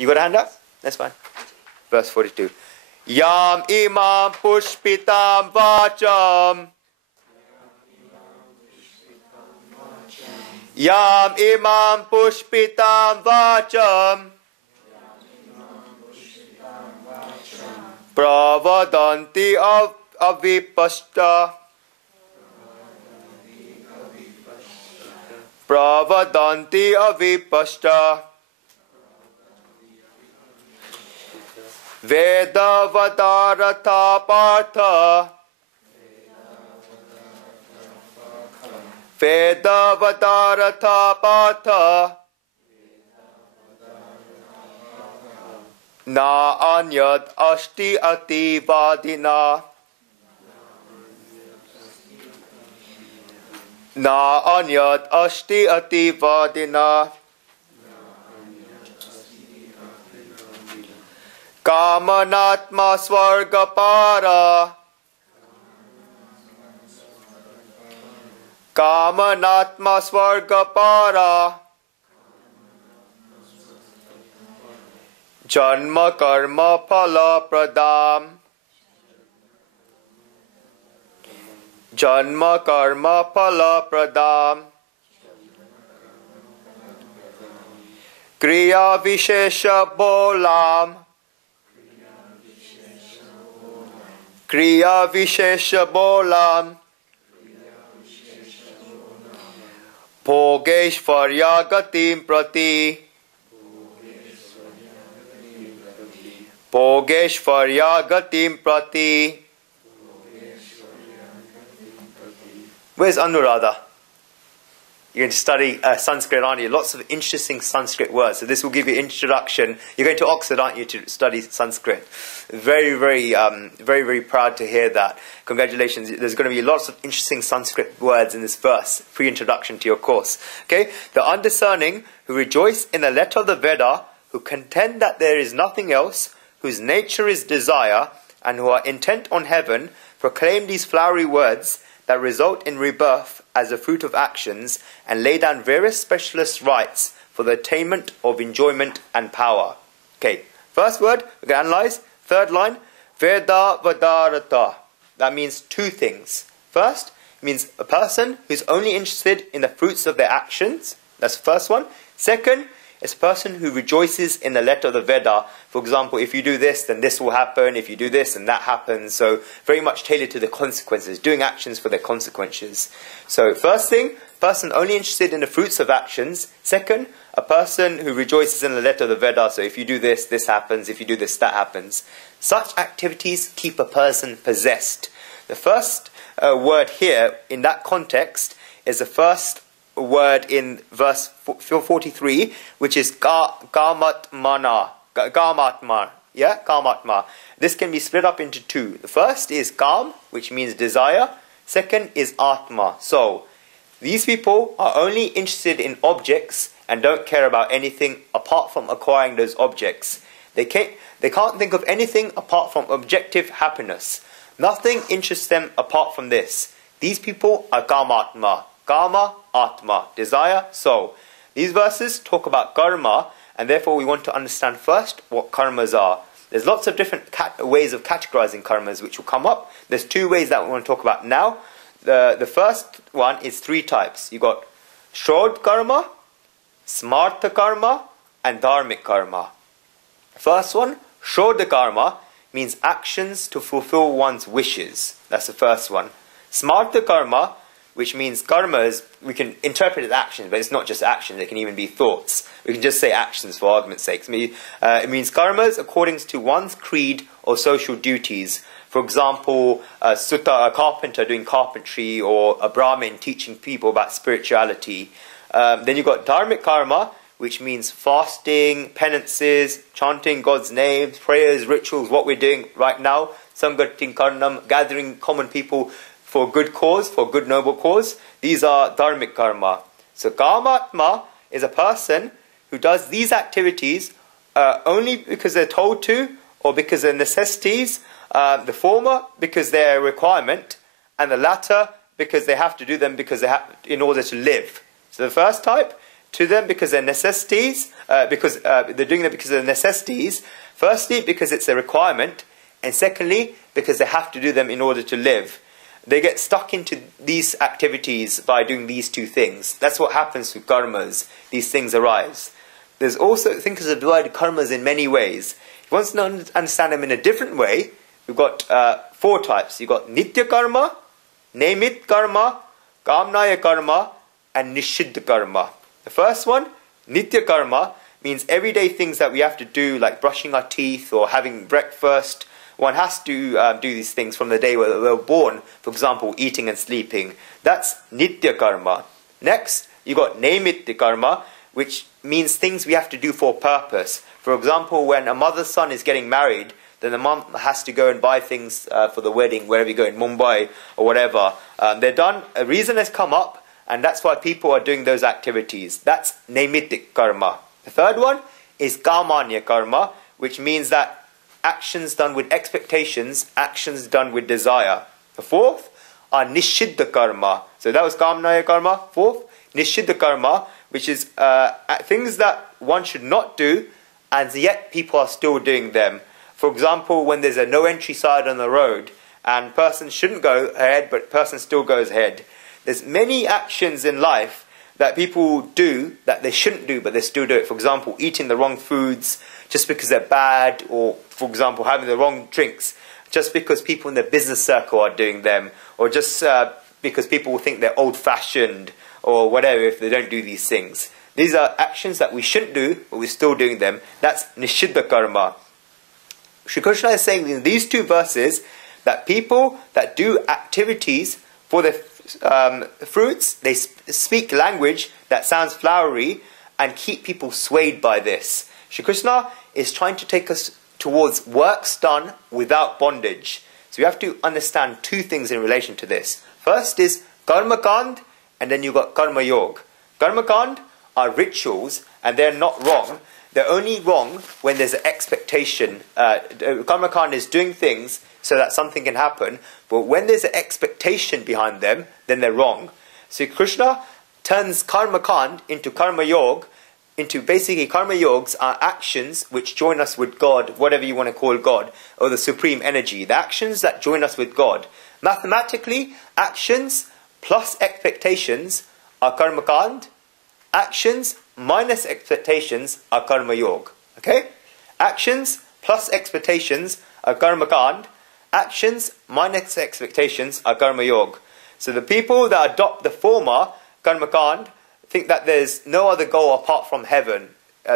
You got a hand up? That's fine. Verse 42. Yam imam pushpitam vacham. Yam imam pushpitam vacham. Pravadanti avipashta. Pravadanti avipashta. Veda vadarata partha. Veda vadarata partha. Na anyad asti ati vadina. Na anyad asti ati vadina. Kamanatma svargapara. Kamanatma svargapara. Janma karma phala pradam. Janma karma phala pradam. Kriya vishesha bolam. Kriya vishesha bolam. Bhogeshvarya gatim prati. Bhogeshvarya gatim prati. Where's Anuradha? You're going to study Sanskrit, aren't you? Lots of interesting Sanskrit words. So this will give you introduction. You're going to Oxford, aren't you, to study Sanskrit? Very, very proud to hear that. Congratulations. There's going to be lots of interesting Sanskrit words in this verse. Pre-introduction to your course. Okay? The undiscerning who rejoice in the letter of the Veda, who contend that there is nothing else, whose nature is desire, and who are intent on heaven, proclaim these flowery words that result in rebirth as a fruit of actions, and lay down various specialist rites for the attainment of enjoyment and power. Okay, first word, we're going to analyze. Third line, Veda Vadarata. That means two things. First, it means a person who's only interested in the fruits of their actions. That's the first one. Second, it's a person who rejoices in the letter of the Veda. For example, if you do this, then this will happen. If you do this, then that happens. So very much tailored to the consequences, doing actions for their consequences. So first thing, person only interested in the fruits of actions. Second, a person who rejoices in the letter of the Veda. So if you do this, this happens. If you do this, that happens. Such activities keep a person possessed. The first word here in that context is the first word in verse 43, which is gamatmana. Gamatma. Yeah, gamatma. This can be split up into two. The first is gam, which means desire. Second is atma, soul. These people are only interested in objects and don't care about anything apart from acquiring those objects. They can't think of anything apart from objective happiness. Nothing interests them apart from this. These people are gamatma. Kama, Atma, desire, soul. These verses talk about karma, and therefore we want to understand first what karmas are. There's lots of different ways of categorizing karmas which will come up. There's two ways that we want to talk about now. The first one is three types. You've got Shrod karma, Smartha karma, and Dharmic karma. First one, Shrod karma, means actions to fulfill one's wishes. That's the first one. Smartha karma, which means karmas, we can interpret it as actions, but it's not just actions, it can even be thoughts. We can just say actions for argument's sake. It means karmas according to one's creed or social duties. For example, a carpenter doing carpentry, or a Brahmin teaching people about spirituality. Then you've got dharmic karma, which means fasting, penances, chanting God's names, prayers, rituals, what we're doing right now, Sangatin Karnam, gathering common people for a good cause, for a good noble cause. These are dharmic karma. So kamatma is a person who does these activities only because they're told to, or because they're necessities. The former because they're a requirement, and the latter because they have to do them because they have in order to live. So the first type, to them because they're necessities, they're doing them because of necessities. Firstly, because it's a requirement, and secondly, because they have to do them in order to live. They get stuck into these activities by doing these two things. That's what happens with karmas. These things arise. There's also, thinkers have divided karmas in many ways. If you want to understand them in a different way, we've got 4 types. You've got nitya karma, naimit karma, kamnaya karma, and nishiddha karma. The first one, nitya karma, means everyday things that we have to do, like brushing our teeth or having breakfast. One has to do these things from the day where they were born. For example, eating and sleeping. That's nitya karma. Next, you got naimit karma, which means things we have to do for a purpose. For example, when a mother's son is getting married, then the mum has to go and buy things for the wedding, wherever you go, in Mumbai or whatever. They're done, a reason has come up, and that's why people are doing those activities. That's naimitic karma. The third one is kamanya karma, which means that actions done with expectations, actions done with desire. The fourth are nishiddha karma. So that was kamnaya karma. Fourth, nishiddha karma, which is things that one should not do, and yet people are still doing them. For example, when there's a no entry sign on the road, and person shouldn't go ahead, but person still goes ahead. There's many actions in life that people do that they shouldn't do, but they still do it. For example, eating the wrong foods just because they're bad, or for example, having the wrong drinks just because people in their business circle are doing them, or just because people think they're old-fashioned or whatever if they don't do these things. These are actions that we shouldn't do, but we're still doing them. That's nishiddha karma. Shri Krishna is saying in these 2 verses that people that do activities for their fruits, they speak language that sounds flowery and keep people swayed by this. Shri Krishna is trying to take us towards works done without bondage. So we have to understand 2 things in relation to this. First is karma kand, and then you've got karma yoga. Karma kand are rituals, and they're not wrong. They're only wrong when there's an expectation. Karma kand is doing things so that something can happen, but when there's an expectation behind them, then they're wrong. So Krishna turns karma kand into karma yoga, into basically karma yogas are actions which join us with God, whatever you want to call God, or the supreme energy. The actions that join us with God. Mathematically, actions plus expectations are karma kand. Actions minus expectations are karma yoga. Okay? Actions plus expectations are karma kand. Actions minus expectations are karma yoga. So the people that adopt the former, karma kand, think that there's no other goal apart from heaven.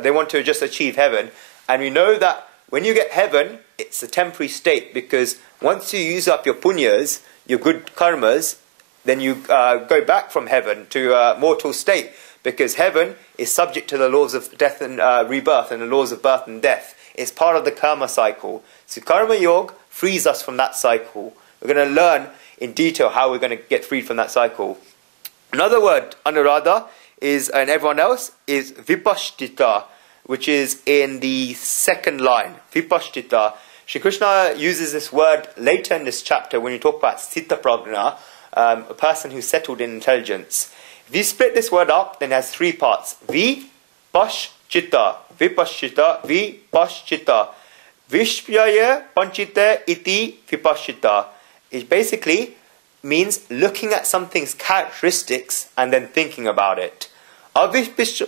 They want to just achieve heaven. And we know that when you get heaven, it's a temporary state, because once you use up your punyas, your good karmas, then you go back from heaven to a mortal state, because heaven is subject to the laws of death and rebirth and the laws of birth and death. It's part of the karma cycle. So karma yoga frees us from that cycle. We're going to learn in detail how we're going to get freed from that cycle. Another word, Anuradha, is, and everyone else, is vipashtita, which is in the 2nd line. Vipashtita. Shri Krishna uses this word later in this chapter when you talk about Sthita Prajna, a person who's settled in intelligence. If you split this word up, then it has 3 parts. Vipashtita, vipashtita, vipashtita. Vishpyaya panchita iti vipashtita. It basically means looking at something's characteristics and then thinking about it. Avipashita,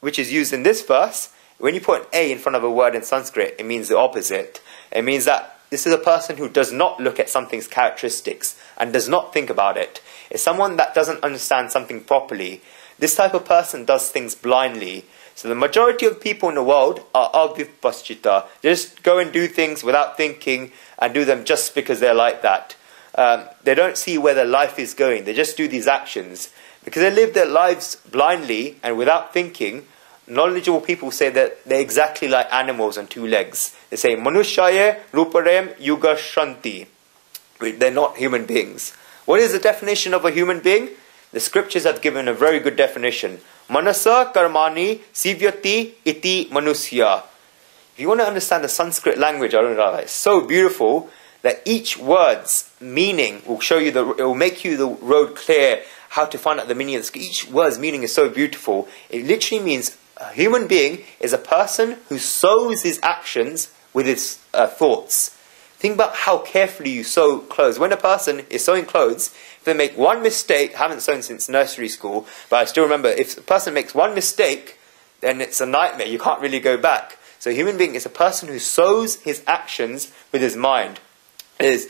which is used in this verse, when you put an A in front of a word in Sanskrit, it means the opposite. It means that this is a person who does not look at something's characteristics and does not think about it. It's someone that doesn't understand something properly. This type of person does things blindly. So the majority of people in the world are avipashita. They just go and do things without thinking and do them just because they're like that. They don't see where their life is going. They just do these actions. Because they live their lives blindly and without thinking, knowledgeable people say that they're exactly like animals on 2 legs. They say, Manushaye ruparem yuga shanti. They're not human beings. What is the definition of a human being? The scriptures have given a very good definition. Manasa karmani sivyati iti manusya. If you want to understand the Sanskrit language, it's so beautiful that each word's meaning will show you it will make you the road clear how to find out the meaning of this. Each word's meaning is so beautiful. It literally means a human being is a person who sows his actions with his thoughts. Think about how carefully you sew clothes. When a person is sewing clothes, if they make one mistake, I haven't sewn since nursery school, but I still remember, if a person makes one mistake, then it's a nightmare. You can't really go back. So a human being is a person who sows his actions with his mind. Is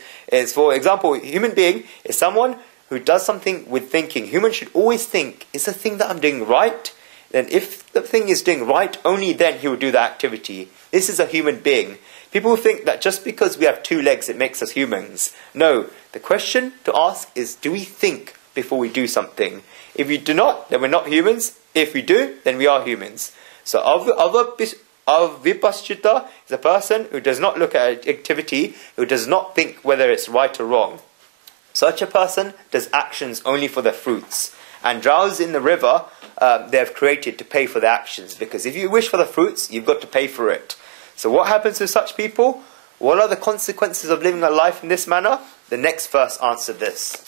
for example, a human being is someone who does something with thinking. Humans should always think, is the thing that I'm doing right? Then if the thing is doing right, only then he will do the activity. This is a human being. People think that just because we have 2 legs, it makes us humans. No, the question to ask is, do we think before we do something? If we do not, then we're not humans. If we do, then we are humans. So Vipassita is a person who does not look at activity, who does not think whether it's right or wrong. Such a person does actions only for their fruits. And drows in the river, they have created to pay for their actions. Because if you wish for the fruits, you've got to pay for it. So what happens to such people? What are the consequences of living a life in this manner? The next verse answered this.